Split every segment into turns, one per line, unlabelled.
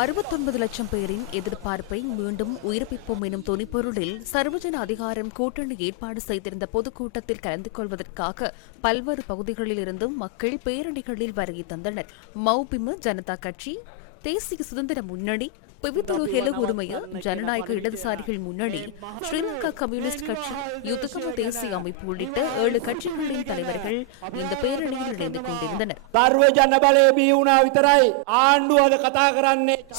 அறுபத்தொன்பது லட்சம் பேரின் எதிர்பார்ப்பை மீண்டும் உயிர்ப்பிப்போம் எனும் துணிப்பொருளில் சர்வஜன அதிகாரம் கூட்டணி ஏற்பாடு செய்திருந்த பொதுக்கூட்டத்தில் கலந்து கொள்வதற்காக பல்வேறு பகுதிகளில் இருந்தும் மக்கள் பேரணிகளில் வருகை தந்தனர். மௌபிமு ஜனதா கட்சி தேசிய சுதந்திர முன்னணி ஜனநாயக இடதுசாரிகள் முன்னணி ஸ்ரீலங்கா கம்யூனிஸ்ட் கட்சி யுத்தகம தேசிய அமைப்பு உள்ளிட்ட ஏழு கட்சிகளின் தலைவர்கள் இந்த பேரணியில் இணைந்து கொண்டிருந்தனர்.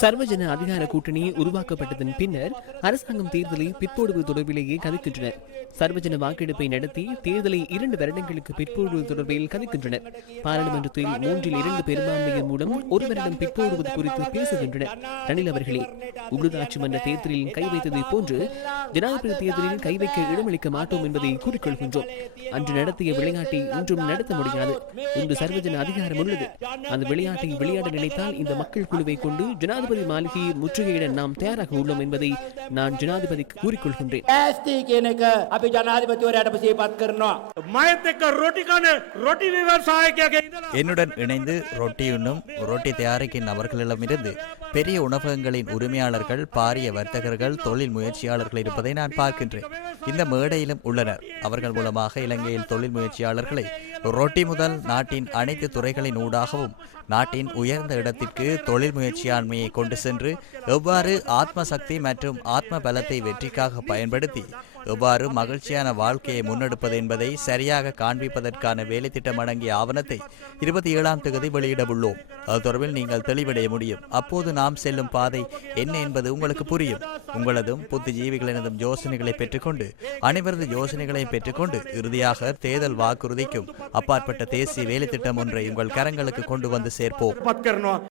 சர்வஜன அதிகார கூட்டணி உருவாக்கப்பட்டதன் பின்னர் அரசாங்கம் தேர்தலை பிற்போடுவது தொடர்பிலேயே கதைக்கின்றனர் சர்வஜன வாக்கெடுப்பை நடத்தி தேர்தலை இரண்டு வருடங்களுக்கு பிற்போடுவது தொடர்பில் கதைக்கின்றனர் பாராளுமன்றத்தில் மூன்றில் இரண்டு பெரும்பான்மையின் மூலம் ஒரு வருடம் பிற்போடுவது பேசுகின்றனர். ரணில் அவர்களே உள்ளூராட்சி மன்ற தேர்தலில் கை வைத்ததை போன்று ஜனாதிபதி தேர்தலில் கை வைக்க இடமளிக்க மாட்டோம் என்பதை கூறிக்கொள்கின்றோம். அன்று நடத்திய விளையாட்டை இன்றும் நடத்த முடியாது. இன்று சர்வஜன அதிகாரம் உள்ளது. அந்த விளையாட்டை விளையாட நினைத்தால் இந்த மக்கள் குழுவை கொண்டு ஜனாதிபதி மாளிகையை முற்றுகையிட நாம் தயாராக உள்ளோம் என்பதை நான் ஜனாதிபதிக்கு கூறிக்கொள்கின்றேன்.
என்னுடன் இணைந்து ரொட்டி உண்ணும் ரொட்டி தயாரிக்கும் நபர்களிடமிருந்து பெரிய உணவகங்களின் உரிமையாளர் உரிமையாளர்கள் பாரிய வர்த்தகர்கள் தொழில் முயற்சியாளர்கள் இருப்பதை நான் பார்க்கின்றேன். இந்த மேடையிலும் உள்ளனர். அவர்கள் மூலமாக இலங்கையில் தொழில் முயற்சியாளர்களை ரொட்டி முதல் நாட்டின் அனைத்து துறைகளின் ஊடாகவும் நாட்டின் உயர்ந்த இடத்திற்கு தொழில் முயற்சியாண்மையை கொண்டு சென்று எவ்வாறு ஆத்ம சக்தி மற்றும் ஆத்ம பலத்தை வெற்றிக்காக பயன்படுத்தி எவ்வாறு மகிழ்ச்சியான வாழ்க்கையை முன்னெடுப்பது என்பதை சரியாக காண்பிப்பதற்கான வேலைத்திட்டம் அடங்கிய ஆவணத்தை இருபத்தி ஏழாம் தொகுதி வெளியிடவுள்ளோம். அது தொடர்பில் நீங்கள் தெளிவடைய முடியும். அப்போது நாம் செல்லும் பாதை என்ன என்பது உங்களுக்கு புரியும். உங்களதும் புத்திஜீவிகளினதும் யோசனைகளை பெற்றுக்கொண்டு அனைவரது யோசனைகளையும் பெற்றுக்கொண்டு இறுதியாக தேர்தல் வாக்குறுதிக்கும் அப்பாற்பட்ட தேசிய வேலைத்திட்டம் ஒன்றை உங்கள் கரங்களுக்கு கொண்டு வந்து சேர்ப்போம்.